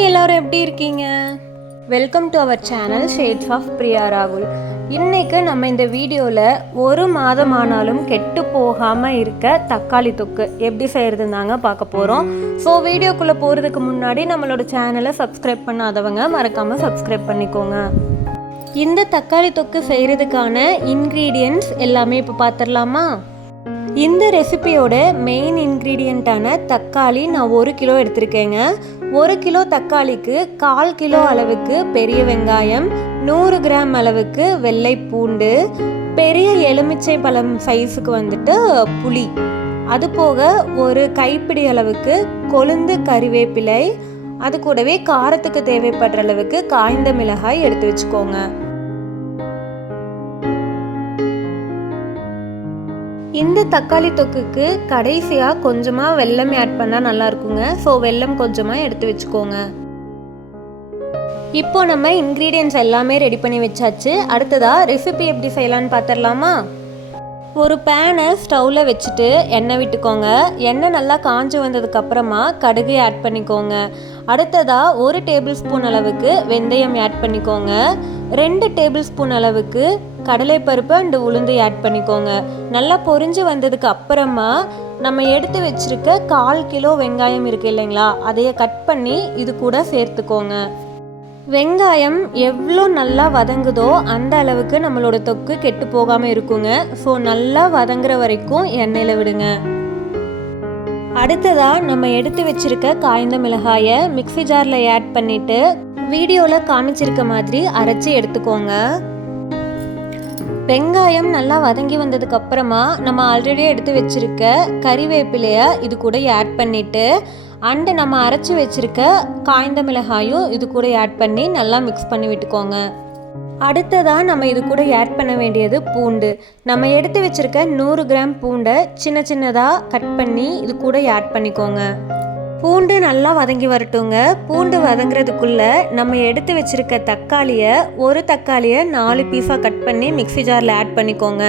Hi, எல்லாரும் எப்படி இருக்கீங்க? Welcome to our channel shades of Priya ராகுல். இன்றைக்கு நம்ம இந்த வீடியோவில் ஒரு மாதம் ஆனாலும் கெட்டு போகாமல் இருக்க தக்காளி தொக்கு எப்படி செய்கிறதுனாங்க பார்க்க போகிறோம். ஸோ வீடியோக்குள்ளே போகிறதுக்கு முன்னாடி நம்மளோட சேனலை சப்ஸ்கிரைப் பண்ணாதவங்க மறக்காமல் சப்ஸ்கிரைப் பண்ணிக்கோங்க. இந்த தக்காளி தொக்கு செய்கிறதுக்கான இன்க்ரீடியன்ட்ஸ் எல்லாமே இப்போ பார்த்துடலாமா? இந்த ரெசிபியோட மெயின் இன்க்ரீடியண்ட்டான தக்காளி நான் 1 கிலோ எடுத்திருக்கேங்க. 1 கிலோ தக்காளிக்கு 1/4 கிலோ அளவுக்கு பெரிய வெங்காயம், 100 கிராம் அளவுக்கு வெள்ளை பூண்டு, பெரிய எலுமிச்சை பழம் சைஸுக்கு வந்துட்டு புளி, அது போக ஒரு கைப்பிடி அளவுக்கு கொழுந்து கறிவேப்பிலை, அது கூடவே காரத்துக்கு தேவைப்படுற அளவுக்கு காய்ந்த மிளகாய் எடுத்து வச்சுக்கோங்க. இந்த தக்காளி தொக்குக்கு கடைசியாக கொஞ்சமாக வெல்லம் ஆட் பண்ணால் நல்லா இருக்குங்க. ஸோ வெல்லம் கொஞ்சமாக எடுத்து வச்சுக்கோங்க. இப்போ நம்ம இன்க்ரீடியன்ட்ஸ் எல்லாமே ரெடி பண்ணி வச்சாச்சு. அடுத்ததாக ரெசிபி எப்படி செய்யலான்னு பார்த்துடலாமா? ஒரு பேனை ஸ்டவ்வில் வச்சுட்டு எண்ணெய் விட்டுக்கோங்க. எண்ணெய் நல்லா காஞ்சி வந்ததுக்கப்புறமா கடுகு ஆட் பண்ணிக்கோங்க. அடுத்ததாக 1 டேபிள் ஸ்பூன் அளவுக்கு வெந்தயம் ஆட் பண்ணிக்கோங்க. 2 டேபிள் ஸ்பூன் அளவுக்கு கடலைப்பருப்பு அண்டு உளுந்து ஆட் பண்ணிக்கோங்க. நல்லா பொரிஞ்சு வந்ததுக்கு அப்புறமா நம்ம எடுத்து வச்சிருக்க 1/4 கிலோ வெங்காயம் இருக்குது இல்லைங்களா, அதைய கட் பண்ணி இது கூட சேர்த்துக்கோங்க. வெங்காயம் எவ்வளோ நல்லா வதங்குதோ அந்த அளவுக்கு நம்மளோட தொக்கு கெட்டு போகாமல் இருக்குங்க. ஸோ நல்லா வதங்குற வரைக்கும் எண்ணெயில் விடுங்க. அடுத்ததாக நம்ம எடுத்து வச்சிருக்க காய்ந்த மிளகாயை மிக்ஸி ஜாரில் ஆட் பண்ணிவிட்டு வீடியோவில் காமிச்சிருக்க மாதிரி அரைச்சி எடுத்துக்கோங்க. வெங்காயம் நல்லா வதங்கி வந்ததுக்கு அப்புறமா நம்ம ஆல்ரெடி எடுத்து வச்சிருக்க கறிவேப்பிலையை இது கூட ஆட் பண்ணிவிட்டு அண்டு நம்ம அரைச்சி வச்சிருக்க காய்ந்த மிளகாயும் இது கூட ஆட் பண்ணி நல்லா மிக்ஸ் பண்ணி விட்டுக்கோங்க. அடுத்ததாக நம்ம இது கூட ஆட் பண்ண வேண்டியது பூண்டு. நம்ம எடுத்து வச்சிருக்க 100 கிராம் பூண்டை சின்ன சின்னதாக கட் பண்ணி இது கூட ஆட் பண்ணிக்கோங்க. பூண்டு நல்லா வதங்கி வரட்டுங்க. பூண்டு வதங்குறதுக்குள்ளே நம்ம எடுத்து வச்சிருக்க தக்காளியை, ஒரு தக்காளியை 4 பீஸாக கட் பண்ணி மிக்ஸி ஜாரில் ஆட் பண்ணிக்கோங்க.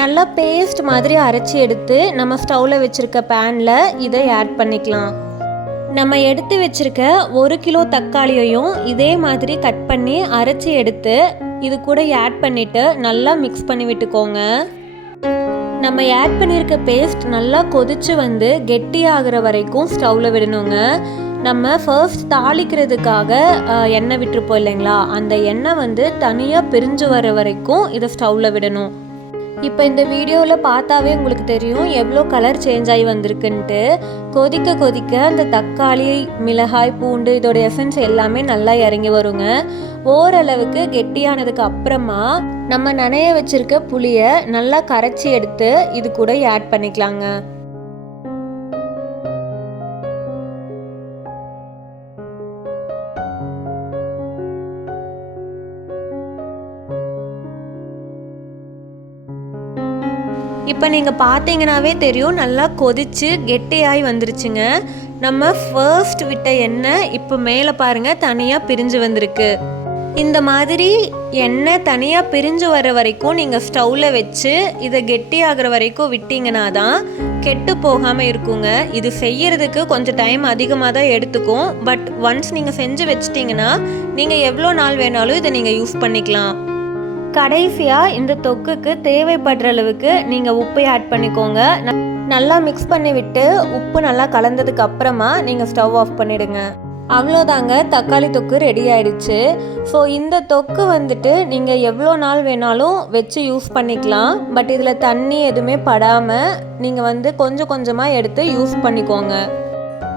நல்லா பேஸ்ட் மாதிரி அரைச்சி எடுத்து நம்ம ஸ்டவ்வில் வச்சுருக்க பேனில் இதை ஆட் பண்ணிக்கலாம். நம்ம எடுத்து வச்சுருக்க 1 கிலோ தக்காளியையும் இதே மாதிரி கட் பண்ணி அரைச்சி எடுத்து இது கூட ஆட் பண்ணிவிட்டு நல்லா மிக்ஸ் பண்ணி விட்டுக்கோங்க. நம்ம ஆட் பண்ணியிருக்க பேஸ்ட் நல்லா கொதிச்சு வந்து கெட்டியாகிற வரைக்கும் ஸ்டவ்வில் விடணுங்க. நம்ம ஃபர்ஸ்ட் தாளிக்கிறதுக்காக எண்ணெய் விட்டுருப்போம் இல்லைங்களா, அந்த எண்ணெய் வந்து தனியாக பிரிஞ்சு வர வரைக்கும் இதை ஸ்டவ்வில் விடணும். இப்போ இந்த வீடியோவில் பார்த்தாவே உங்களுக்கு தெரியும் எவ்வளோ கலர் சேஞ்ச் ஆகி வந்திருக்குன்ட்டு. கொதிக்க கொதிக்க அந்த தக்காளி, மிளகாய், பூண்டு இதோட எசன்ஸ் எல்லாமே நல்லா இறங்கி வருங்க. ஓரளவுக்கு கெட்டியானதுக்கு அப்புறமா நம்ம நனைய வச்சிருக்க புளியை நல்லா கரைச்சி எடுத்து இது கூட ஆட் பண்ணிக்கலாங்க. இப்போ நீங்கள் பார்த்தீங்கன்னாவே தெரியும் நல்லா கொதிச்சு கெட்டியாகி வந்துருச்சுங்க. நம்ம ஃபர்ஸ்ட் விட்ட எண்ணெய் இப்போ மேலே பாருங்கள் தனியாக பிரிஞ்சு வந்திருக்கு. இந்த மாதிரி எண்ணெய் தனியாக பிரிஞ்சு வர வரைக்கும் நீங்கள் ஸ்டவ்வில் வச்சு இதை கெட்டியாகிற வரைக்கும் விட்டிங்கன்னா தான் கெட்டு போகாமல் இருக்குங்க. இது செய்யறதுக்கு கொஞ்சம் டைம் அதிகமாக தான் எடுத்துக்கும். பட் ஒன்ஸ் நீங்கள் செஞ்சு வச்சிட்டிங்கன்னா நீங்கள் எவ்வளோ நாள் வேணாலும் இதை நீங்கள் யூஸ் பண்ணிக்கலாம். கடைசியாக இந்த தொக்குக்கு தேவைப்படுற அளவுக்கு நீங்கள் உப்பை ஆட் பண்ணிக்கோங்க. நல்லா மிக்ஸ் பண்ணி விட்டு உப்பு நல்லா கலந்ததுக்கு அப்புறமா நீங்கள் ஸ்டவ் ஆஃப் பண்ணிடுங்க. அவ்வளோதாங்க, தக்காளி தொக்கு ரெடி ஆயிடுச்சு. ஸோ இந்த தொக்கு வந்துட்டு நீங்கள் எவ்வளோ நாள் வேணாலும் வச்சு யூஸ் பண்ணிக்கலாம். பட் இதில் தண்ணி எதுவுமே படாமல் நீங்கள் வந்து கொஞ்சம் கொஞ்சமாக எடுத்து யூஸ் பண்ணிக்கோங்க.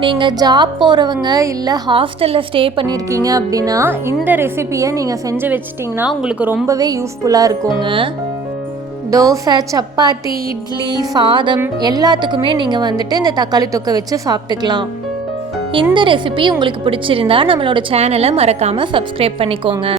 நீங்கள் ஜாப் போகிறவங்க இல்லை ஹாஸ்டலில் ஸ்டே பண்ணியிருக்கீங்க அப்படின்னா இந்த ரெசிபியை நீங்கள் செஞ்சு வச்சிட்டிங்கன்னா உங்களுக்கு ரொம்பவே யூஸ்ஃபுல்லாக இருக்குங்க. தோசை, சப்பாத்தி, இட்லி, சாதம் எல்லாத்துக்குமே நீங்கள் வந்துட்டு இந்த தக்காளி தொக்கை வச்சு சாப்பிட்டுக்கலாம். இந்த ரெசிபி உங்களுக்கு பிடிச்சிருந்தா நம்மளோட சேனலை மறக்காமல் சப்ஸ்கிரைப் பண்ணிக்கோங்க.